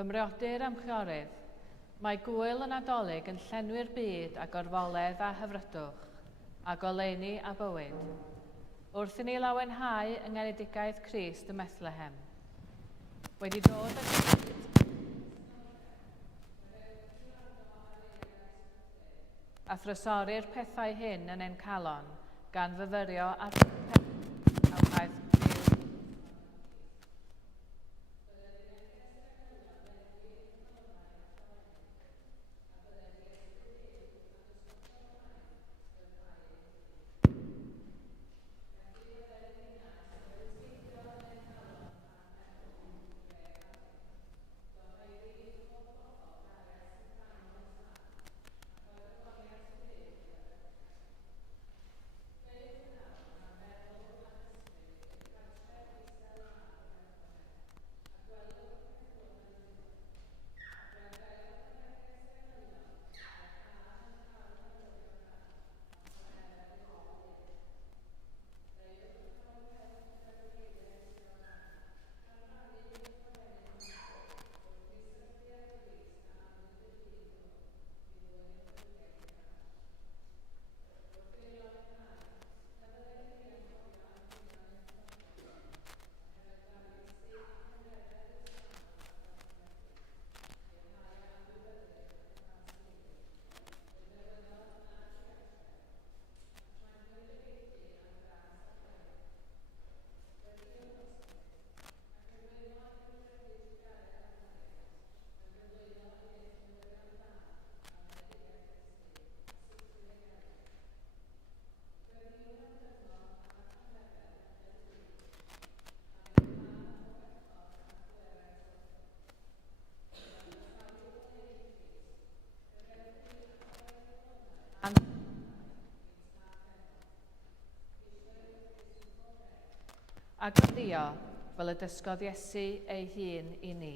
Ymriodir ymchwiorydd, mae gwyl yn Nadolig yn llenwi'r byd â gorfoledd a hyfrydwch, a goleuni a bywyd. Wrth i ni lawenhau yng ngenedigaeth Crist ym Methlehem. Wedi dod ag a thrysori'r pethau hyn yn ein calon gan fyfyrio ar a wnaeth a gweddïo fel y dysgodd Iesu ei hun i ni.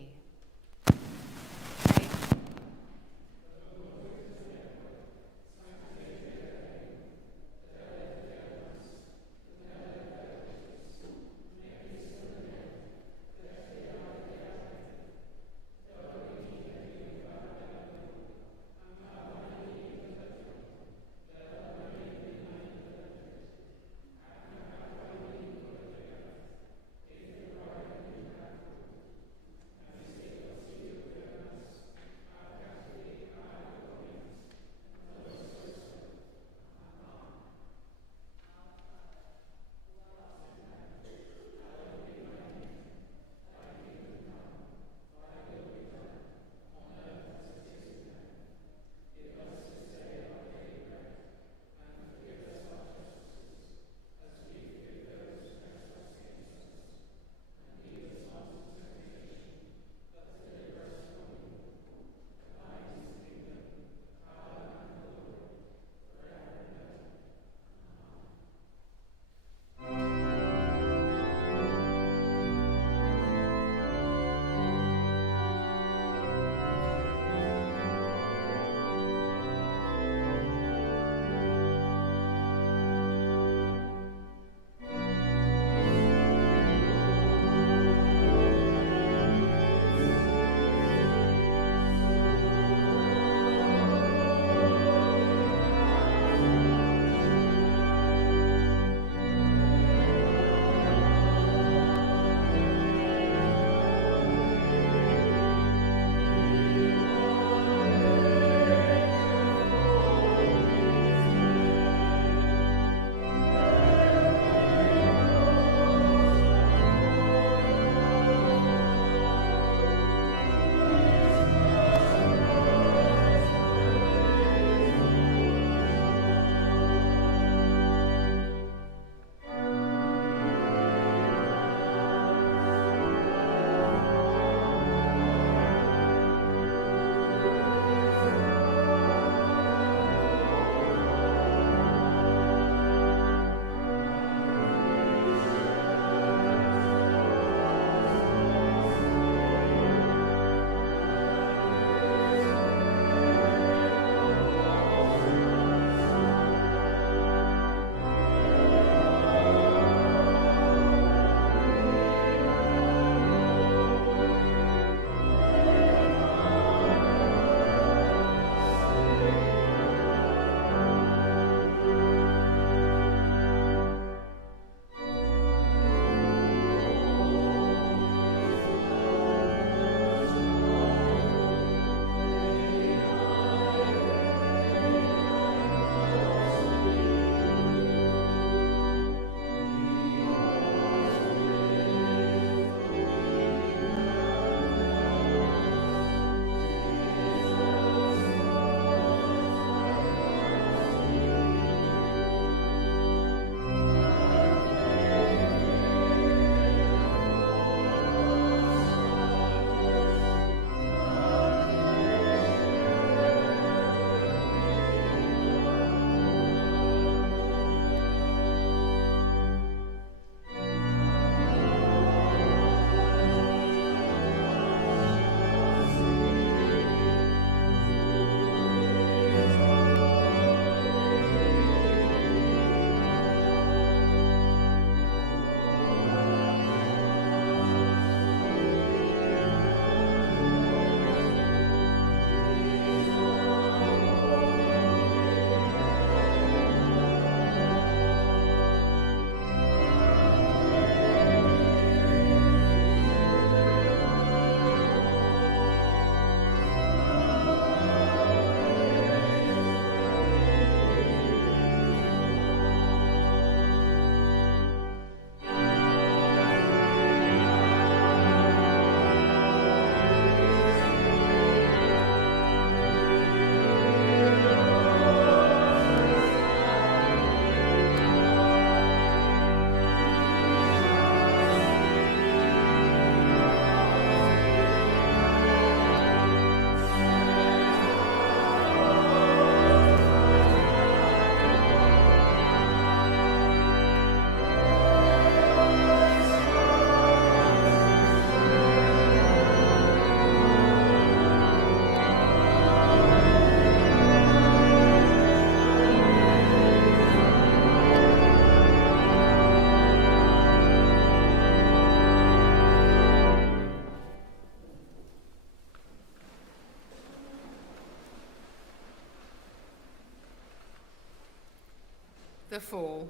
The fall.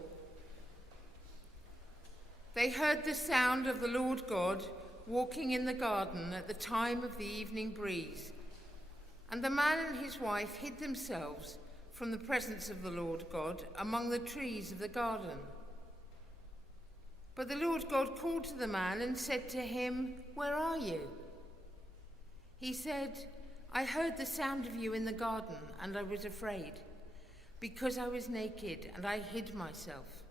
They heard the sound of the Lord God walking in the garden at the time of the evening breeze. And the man and his wife hid themselves from the presence of the Lord God among the trees of the garden. But the Lord God called to the man and said to him, "Where are you?" He said, "I heard the sound of you in the garden, and I was afraid, because I was naked and I hid myself."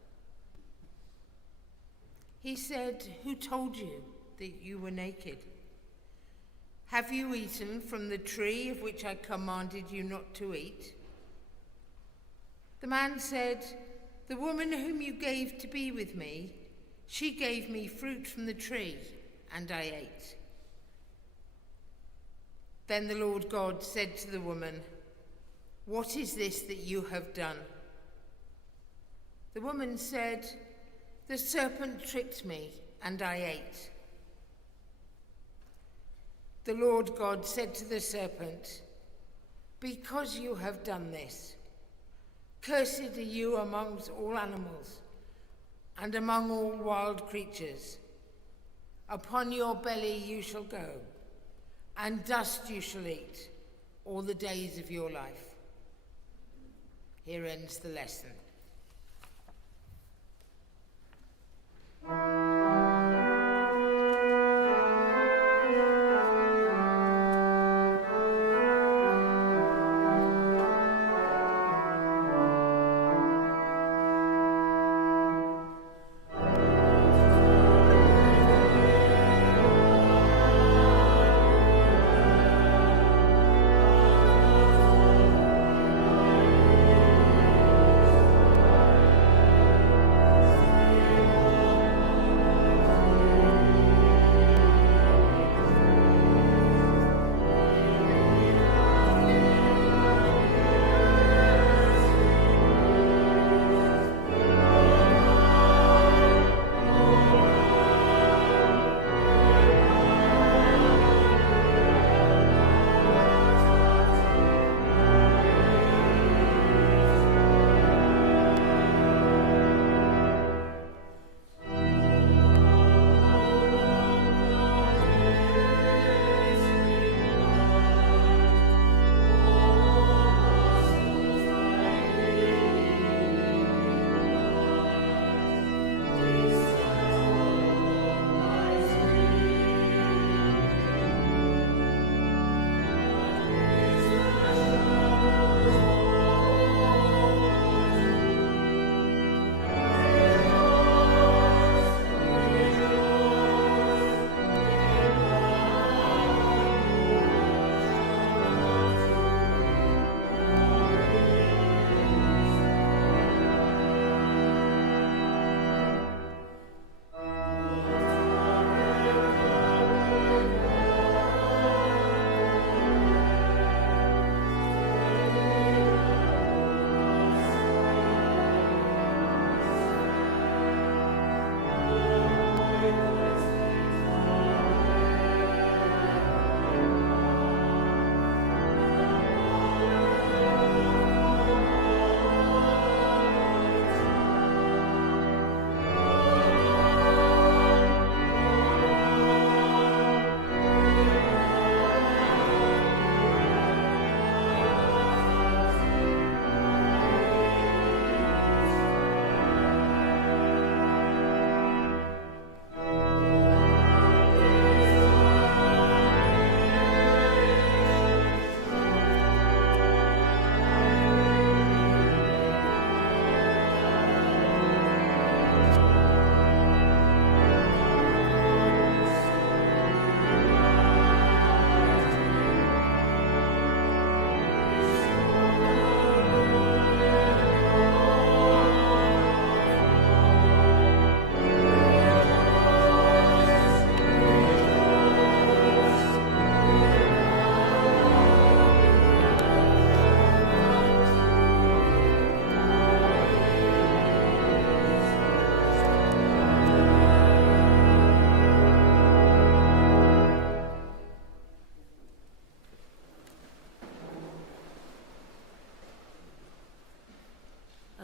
He said, "Who told you that you were naked? Have you eaten from the tree of which I commanded you not to eat?" The man said, "The woman whom you gave to be with me, she gave me fruit from the tree, and I ate." Then the Lord God said to the woman, "What is this that you have done?" The woman said, "The serpent tricked me, and I ate." The Lord God said to the serpent, "Because you have done this, cursed are you amongst all animals and among all wild creatures. Upon your belly you shall go, and dust you shall eat all the days of your life." Here ends the lesson.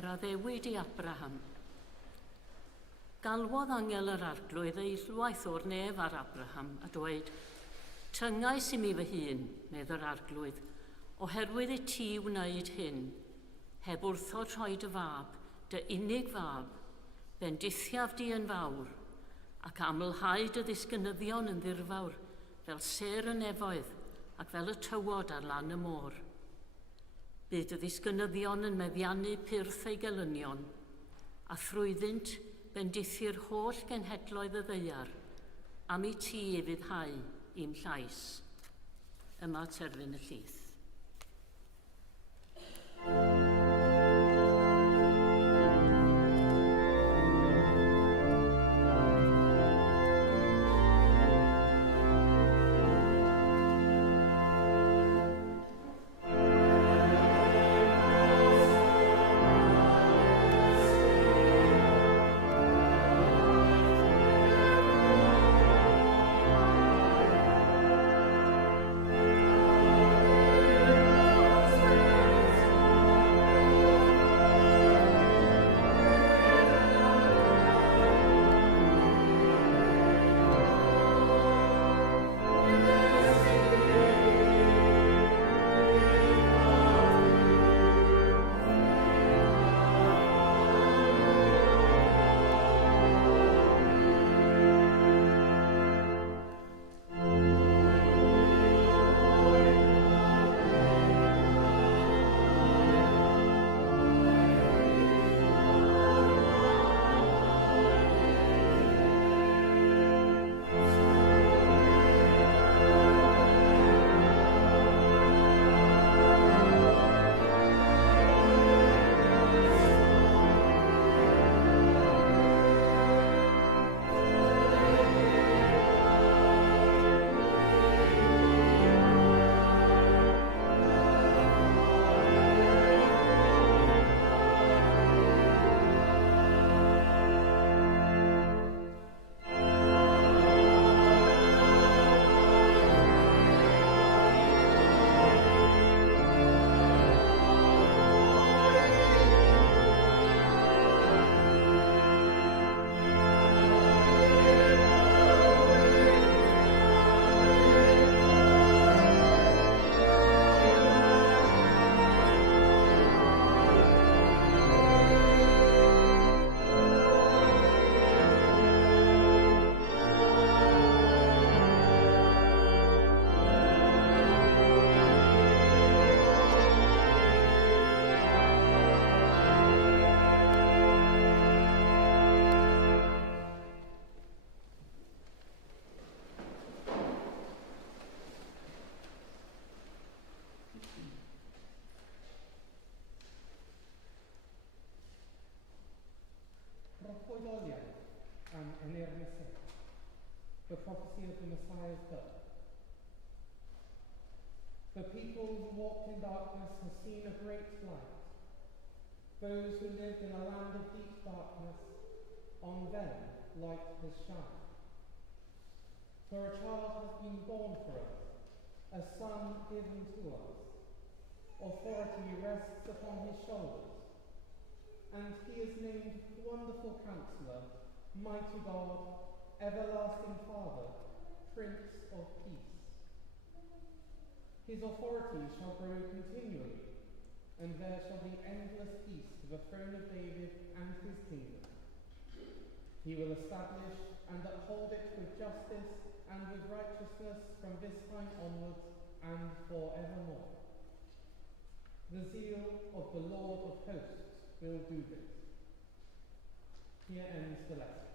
a ddewid i Abraham. Galwodd angel yr arglwydd eilwaith o'r nef ar Abraham a dweud, "Tyngais i mi fy hun," medd yr arglwydd, "oherwydd i ti wneud hyn, heb wrthod rhoi dy fab, dy unig fab, bendithiaf di yn fawr, ac amlhau dy ddisgynyddion yn ddirfawr, fel ser y nefoedd ac fel y tywod ar lan y môr. Bydd y ddisgynyddion yn meddiannu pyrth ei gelynion, a thrwyddynt bendithi'r holl genhedloedd y ddeiar, am i ti i fyddhau i'm llais." Yma terfyn y llith. The prophecy of the Messiah's birth. The people who walked in darkness have seen a great light. Those who lived in a land of deep darkness, on them light has shined. For a child has been born for us, a son given to us. Authority rests upon his shoulders, and he is named Wonderful Counselor, Mighty God, Everlasting Father, Prince of Peace. His authority shall grow continually, and there shall be endless peace to the throne of David and his kingdom. He will establish and uphold it with justice and with righteousness from this time onwards and forevermore. The zeal of the Lord of hosts will do this. Here ends the lesson.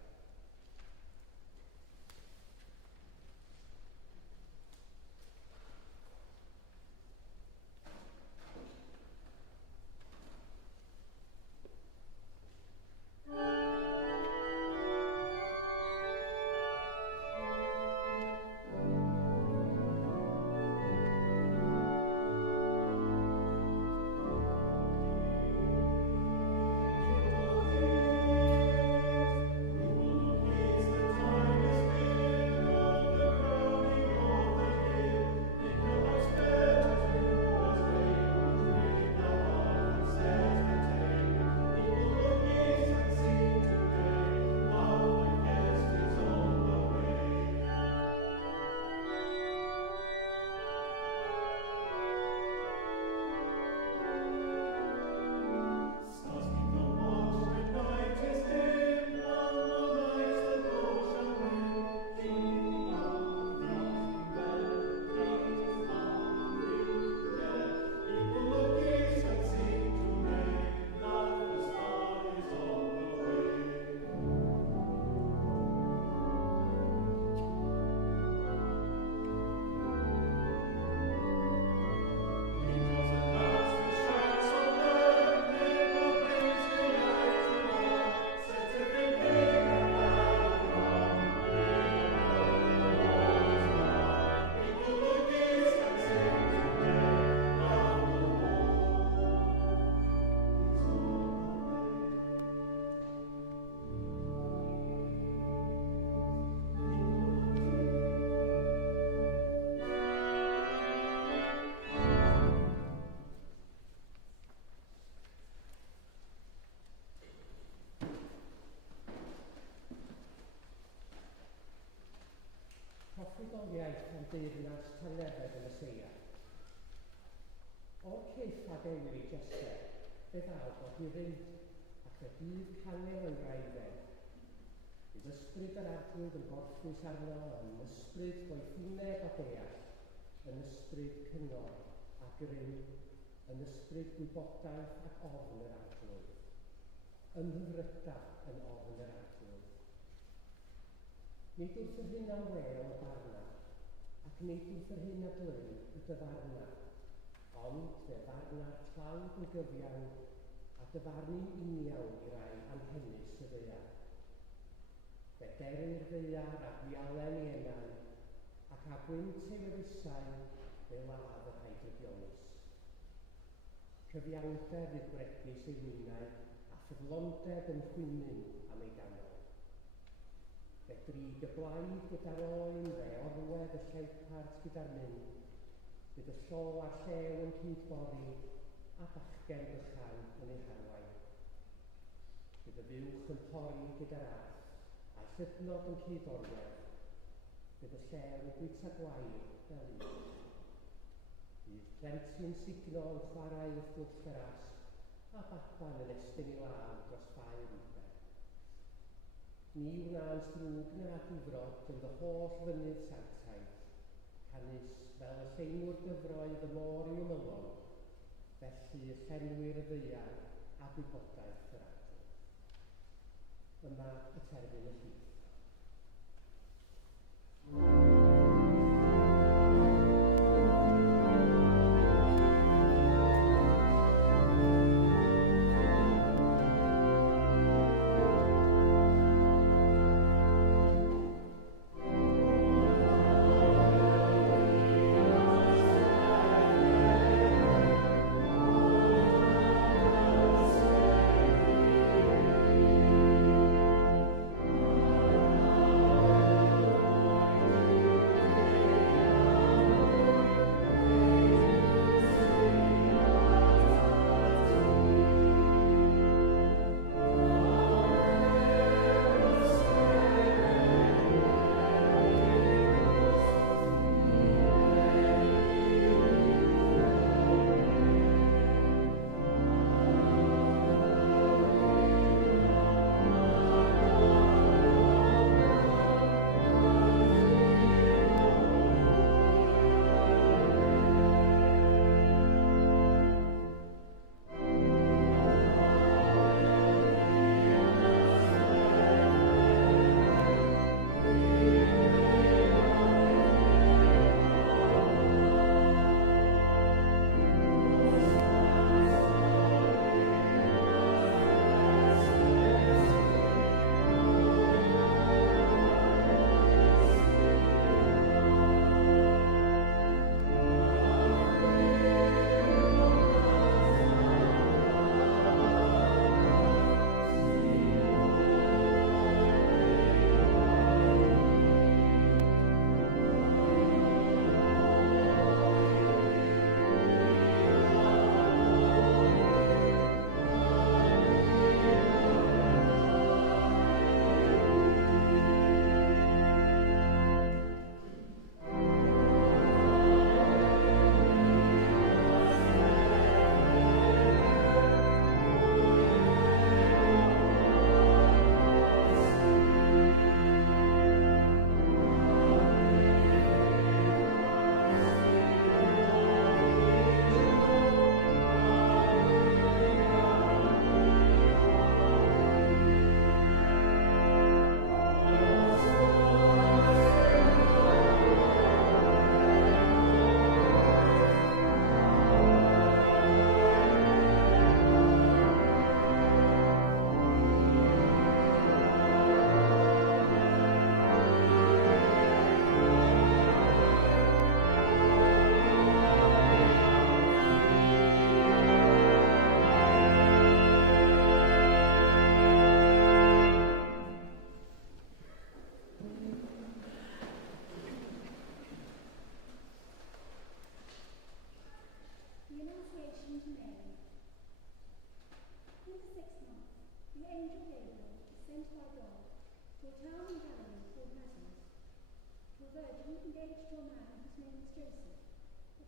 iaith yn deyrnas tanefedd yn y Seia. O'r ceiff a dewir i Chester, fe ddaw bod hi fynd ac y bydd canel yn graeddeg. Bydd ysbryd yr arglwydd yn gorffwys arno yn ysbryd goethineb a deall, yn ysbryd cyngor a grym, yn ysbryd gwybodaeth ac ofn yr arglwydd. Yn hyfryda yn ofn yr arglwydd. Nid wrth yr hyn am wel y barna, ac nid wrth yr hyn a glyn y dyfarna, ond fe ddarna'r tlawd yn gyfiawn a dyfarnu'n uniawn i rai anhennus y ddaear. Fe derir ddaear a gwialen i enau, ac a gwynt ei weddusau fe ladd yr hydrydionus. Cyfiawnder i'r bregus ei wynau a ffyddlondeb yn chwynyn am ei ganol. Fe drig y blaid gyda'r oen, fe orwedd y lleipart gyda'r mynd, bydd y llo a llew yn cydbori a bachgen bychan yn ei harwain. Bydd y fuwch yn pori gyda'r arth a'i llydnod yn cydorwedd, bydd y llew yn bwyta gwair fel un. Bydd plentyn signo yn chwarae wrth gwrs yr asp a baban yn estyn i law dros ffair rhywbeth. Ni wna'n strwg na difrod yn dy holl fynydd sartaeth, canys fel y lleunwr gyfroedd y môr i'w ymylon, felly llenwir y ddaear a gwybodaeth yr arglwydd. Yma y terfyn y llys.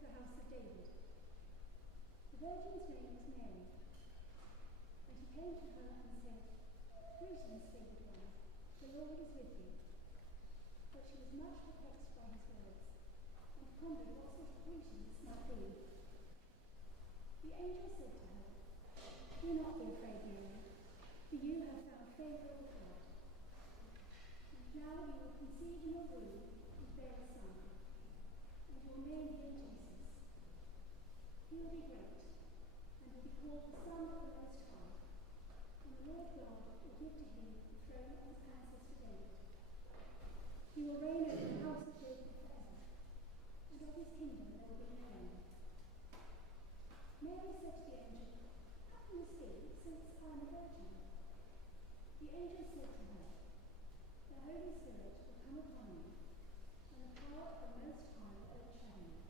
of the house of David. The virgin's name was Mary. And he came to her and said, "Greetings, favored one, the Lord is with you." But she was much perplexed by his words, and pondered what sort of greeting this might be. The angel said to her, "Do not be afraid, Mary, for you have found favor with God. And now you will conceive in your womb and bear a son, and you will name him Jesus. He will be great, and will be called the Son of the Most High, and the Lord God will give to him the throne of his ancestor David. He will reign over the house of Jacob forever, and of his kingdom there will be no end." Mary said to the angel, "How can this be, since I am a virgin?" The angel said to her, "The Holy Spirit will come upon you, and the power of the Most High will overshadow you.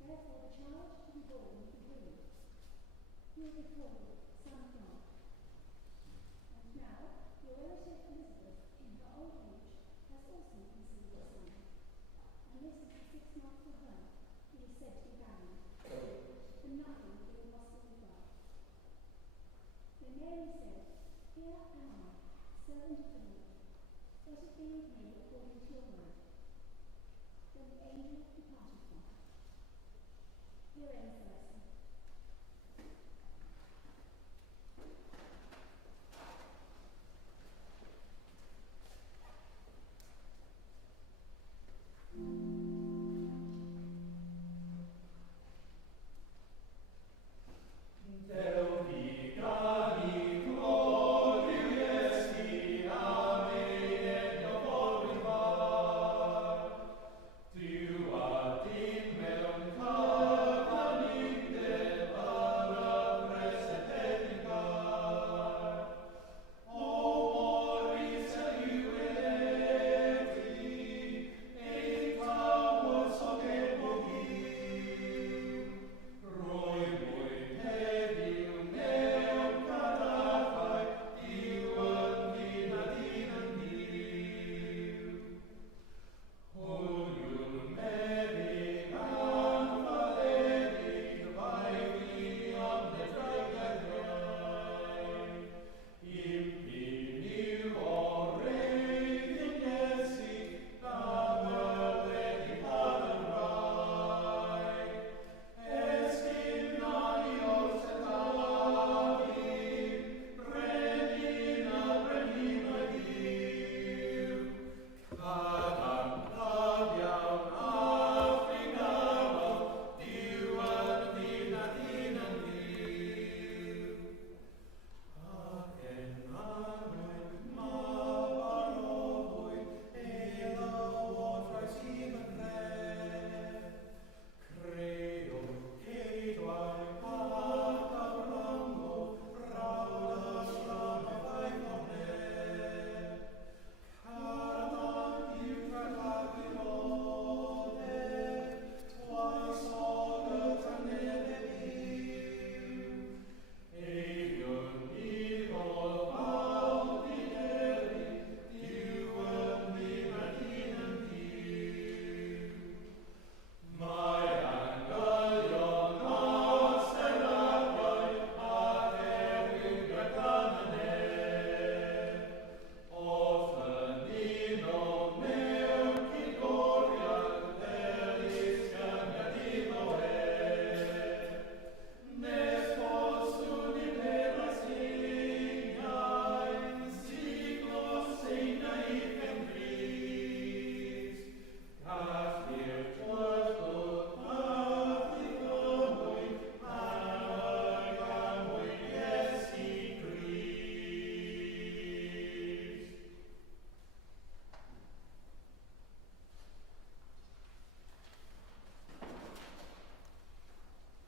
Therefore the child to be born will be holy. He will be called Son of God. And now your relative Elizabeth, in her old age, has also conceived a son. And this is the 6th month for her, who is said to be barren. For nothing is impossible with God." Then Mary said, "Here am I, servant of the Lord. Let it be with me according to your word." Then the angel departed from her. Here ends the lesson.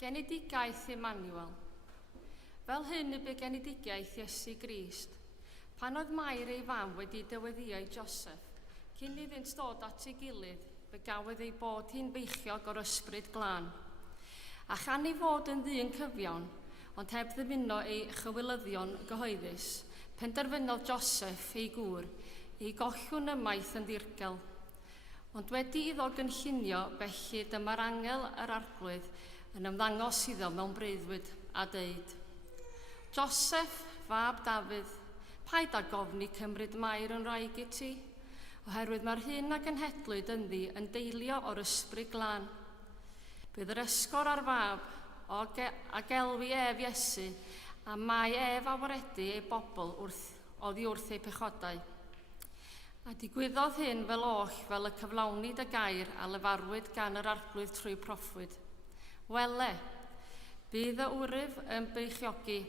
Genedigaeth Emmanuel. Fel hyn y bu genedigaeth Iesu Grist, pan oedd Mair ei fam wedi dyweddio i Joseph, cyn iddynt dod at ei gilydd, fe gafodd ei bod hi'n feichiog o'r ysbryd glân. A chan ei fod yn ddyn cyfiawn, ond heb ddymuno ei chywilyddion gyhoeddus, penderfynodd Joseph ei gŵr, ei gollwn ymaith yn ddirgel. Ond wedi iddo gynllunio, felly dyma'r angel yr arglwydd yn ymddangos iddo mewn breuddwyd a deud, Joseph, fab Dafydd, paid â gofni cymryd Mair yn wraig I ti, oherwydd mae'r hyn a genhedlwyd ynddi yn deilio o'r ysbryd glân. Bydd yr esgor ar fab a gelwi ef Iesu, a mae ef a waredu ei bobl oddi wrth ei pechodau. A digwyddodd hyn fel oll fel y cyflawnid y gair a lefarwyd gan yr arglwydd trwy proffwyd. Wele, bydd y wryf yn beichiogi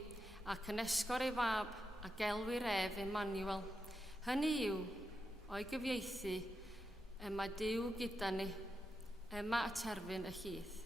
ac yn esgor ei fab a gelwi'r ef Emmanuel. Hynny yw, o'i gyfieithu, yma Duw gyda ni, yma y terfyn y Llith.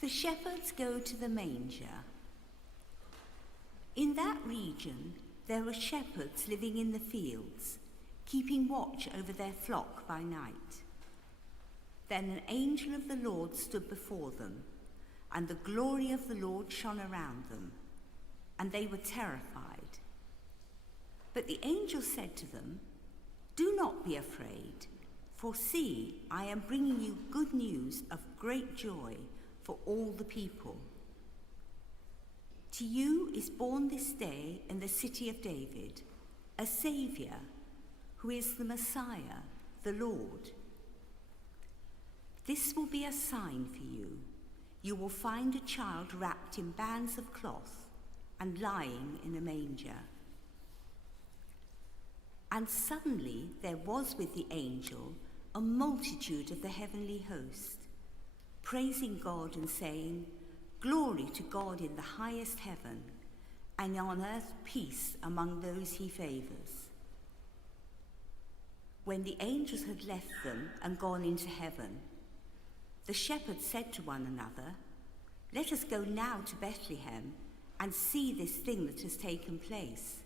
The shepherds go to the manger. In that region, there were shepherds living in the fields, keeping watch over their flock by night. Then an angel of the Lord stood before them, and the glory of the Lord shone around them, and they were terrified. But the angel said to them, "Do not be afraid, for see, I am bringing you good news of great joy for all the people. To you is born this day in the city of David a Saviour, who is the Messiah, the Lord. This will be a sign for you. You will find a child wrapped in bands of cloth and lying in a manger." And suddenly there was with the angel a multitude of the heavenly host, praising God and saying, "Glory to God in the highest heaven, and on earth peace among those he favours." When the angels had left them and gone into heaven, the shepherds said to one another, "Let us go now to Bethlehem and see this thing that has taken place,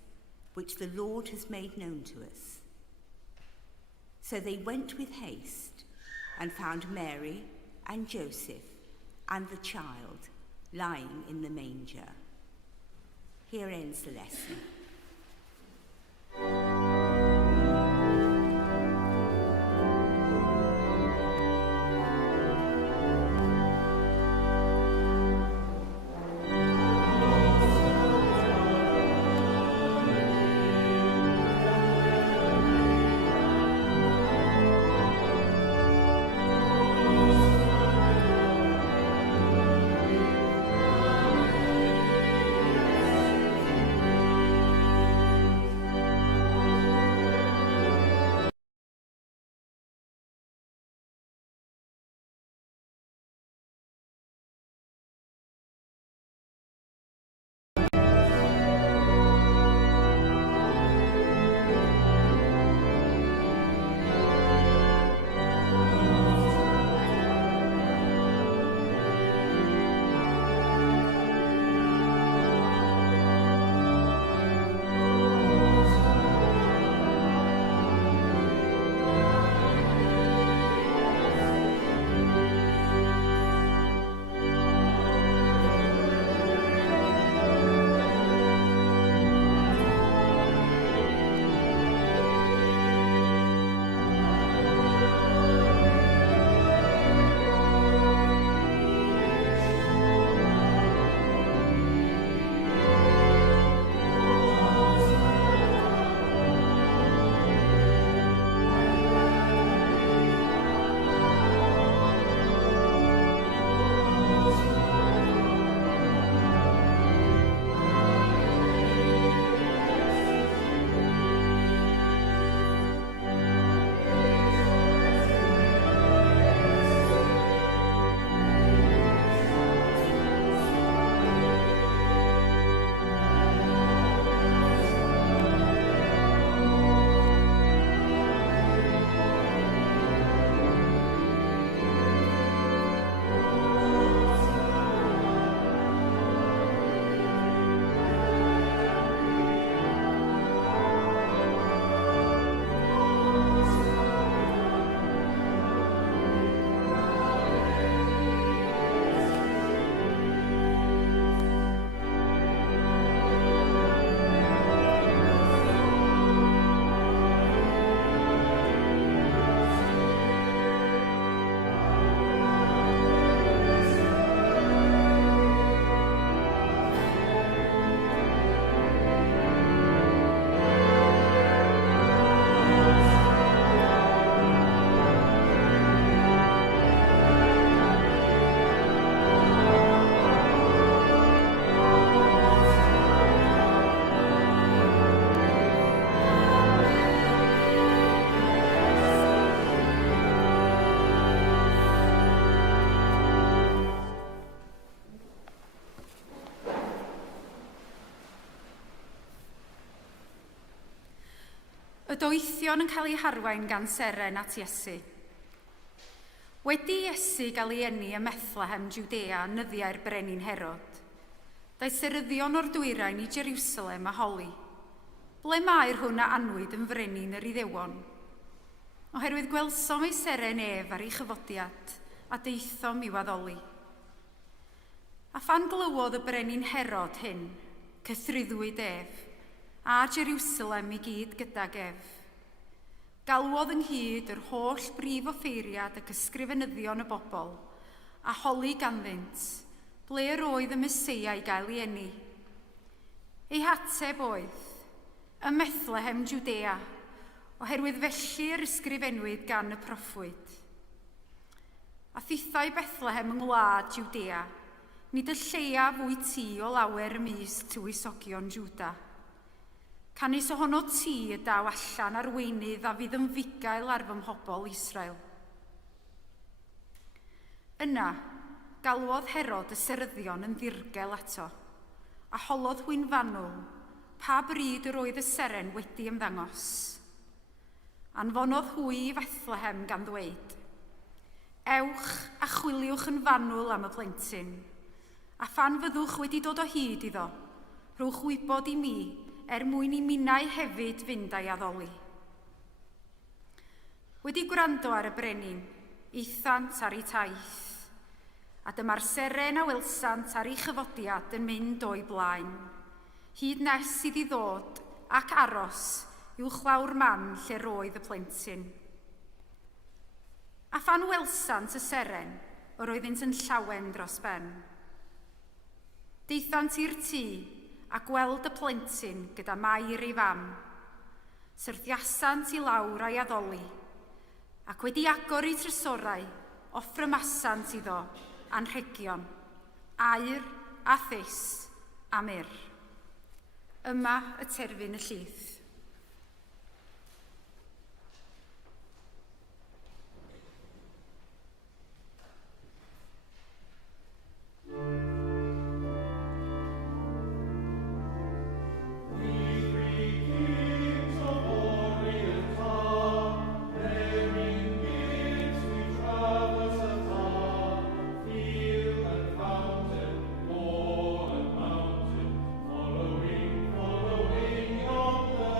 which the Lord has made known to us. So they went with haste and found Mary and Joseph and the child lying in the manger. Here ends the lesson. Y doethion yn cael ei harwain gan seren at Iesu. Wedi Iesu gael ei eni ym Methlehem, Jwdea, nyddiau'r brenin Herod, daeth seryddion o'r dwyrain i Jerusalem a holi, ble mae'r hwn a anwyd yn frenin yr Iddewon, oherwydd gwelsom ei seren ef ar ei chyfodiad a deithom i'w addoli. A phan glywodd y brenin Herod hyn, cythryddwyd ef, a Jerusalem i gyd gydag ef. Galwodd ynghyd yr holl brif offeiriad ac ysgrifenyddion y bobl, a holi ganddynt, ble oedd y Meseia i gael ei eni. Ei hateb oedd, ym Methlehem, Jwdea, oherwydd felly yr ysgrifenwyd gan y proffwyd. A thithau Bethlehem yng ngwlad Jwdea, nid y lleia fwy tŷ o lawer ymysg tywysogion Jwda. Canis ohono tŷ y daw allan ar weinydd a fydd yn fugail ar fy mhobol Israel. Yna, galwodd Herod y seryddion yn ddirgel ato, a holodd hwynfanwl, pa bryd yr oedd y seren wedi ymddangos. Anfonodd hwy i Bethlehem gan ddweud, ewch a chwiliwch yn fanwl am y plentyn, a phan fyddwch wedi dod o hyd iddo, rhowch wybod i mi mwyn i minnau hefyd fynd a'i addoli. Wedi gwrando ar y brenin, eithant ar ei taith, a dyma'r seren a welsant ar ei chyfodiad yn mynd o'i blaen, hyd nes sydd i ddod ac aros i'w chlawr man lle roedd y plentyn. A phan welsant y seren, yr oeddynt yn llawen dros ben. Deithant i'r tŷ a gweld y plentyn gyda Mair ei fam, syrthiasant i lawr a'i addoli, ac wedi agor ei trysorau, offrymasant iddo anrhegion, aur a thys a myr. Yma y terfyn y llith. Following your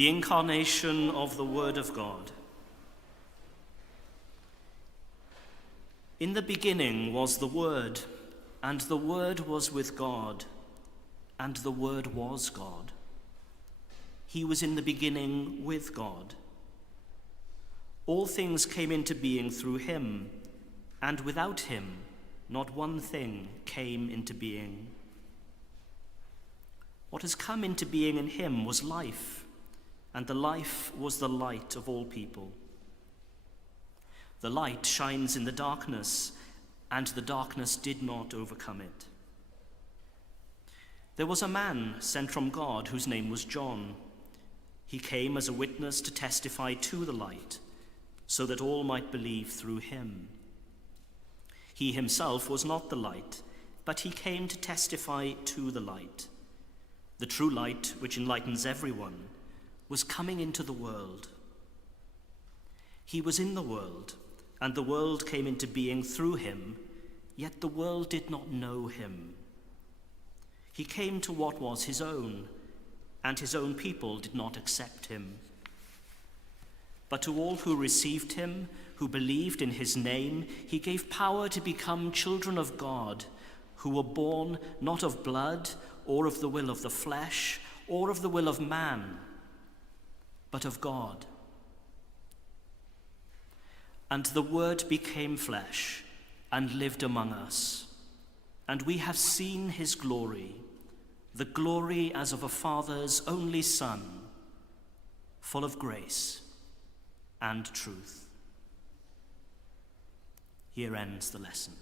the incarnation of the Word of God. In the beginning was the Word, and the Word was with God, and the Word was God. He was in the beginning with God. All things came into being through him, and without him not one thing came into being. What has come into being in him was life, and the life was the light of all people. The light shines in the darkness, and the darkness did not overcome it. There was a man sent from God whose name was John. He came as a witness to testify to the light, so that all might believe through him. He himself was not the light, but he came to testify to the light. The true light, which enlightens everyone, was coming into the world. He was in the world, and the world came into being through him, yet the world did not know him. He came to what was his own, and his own people did not accept him. But to all who received him, who believed in his name, he gave power to become children of God, who were born not of blood, or of the will of the flesh, or of the will of man, but of God. And the Word became flesh and lived among us, and we have seen his glory, the glory as of a Father's only Son, full of grace and truth. Here ends the lesson.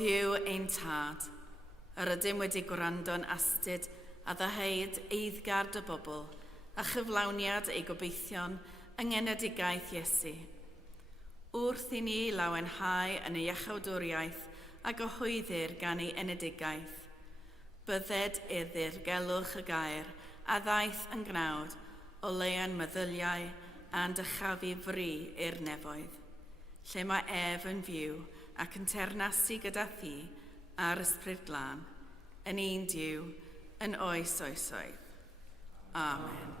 Dduw ein tad, yr ydym wedi gwrando'n astyd a ddaheud eiddgard y bobl a chyflawniad ei gobeithion yng ngenedigaeth Iesu. Wrth i ni lawenhau yn ei iachawdwriaeth a gyhoeddir gan ei enedigaeth, bydded i'r ddirgelwch y gair a ddaeth yn gnawd o leian meddyliau a'n dychafu fri i'r nefoedd, lle mae ef yn fyw ac yn ternasu gyda thi a'r ysbryd glân, yn un Duw, yn oes oesoedd. Amen.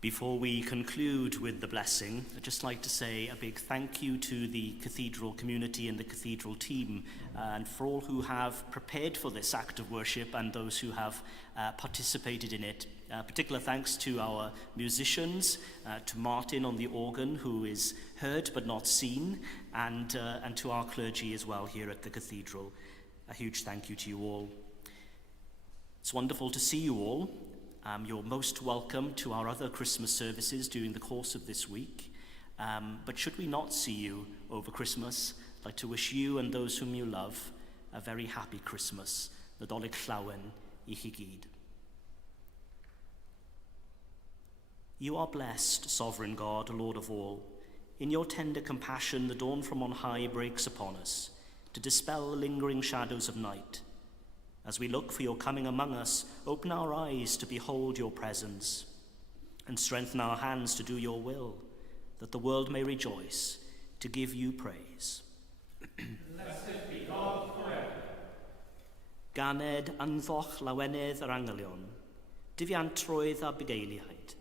Before we conclude with the blessing, I'd just like to say a big thank you to the cathedral community and the cathedral team, and for all who have prepared for this act of worship and those who have participated in it. Particular thanks to our musicians, to Martin on the organ, who is heard but not seen, and to our clergy as well here at the cathedral. A huge thank you to you all. It's wonderful to see you all. You're most welcome to our other Christmas services during the course of this week. But should we not see you over Christmas, I'd like to wish you and those whom you love a very happy Christmas. Nadolig llawen I chi gyd. You are blessed, sovereign God, Lord of all. In your tender compassion, the dawn from on high breaks upon us to dispel the lingering shadows of night. As we look for your coming among us, open our eyes to behold your presence and strengthen our hands to do your will, that the world may rejoice to give you praise. Blessed be God forever. Ganed anddoch lawenydd yr angylion, difiantrwydd a bugeiliaid,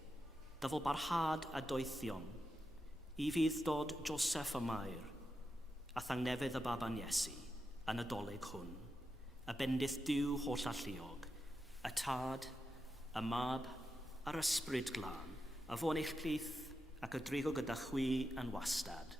dyfel barhad a doethion, I fydd dod Joseph y Mair, a thangnefydd y baban Iesu, a nadolig hwn. A bendith Duw holl alluog, y tad, y mab, a'r ysbryd glân, a fo'n eich plith ac y drigo gyda chwi yn wastad.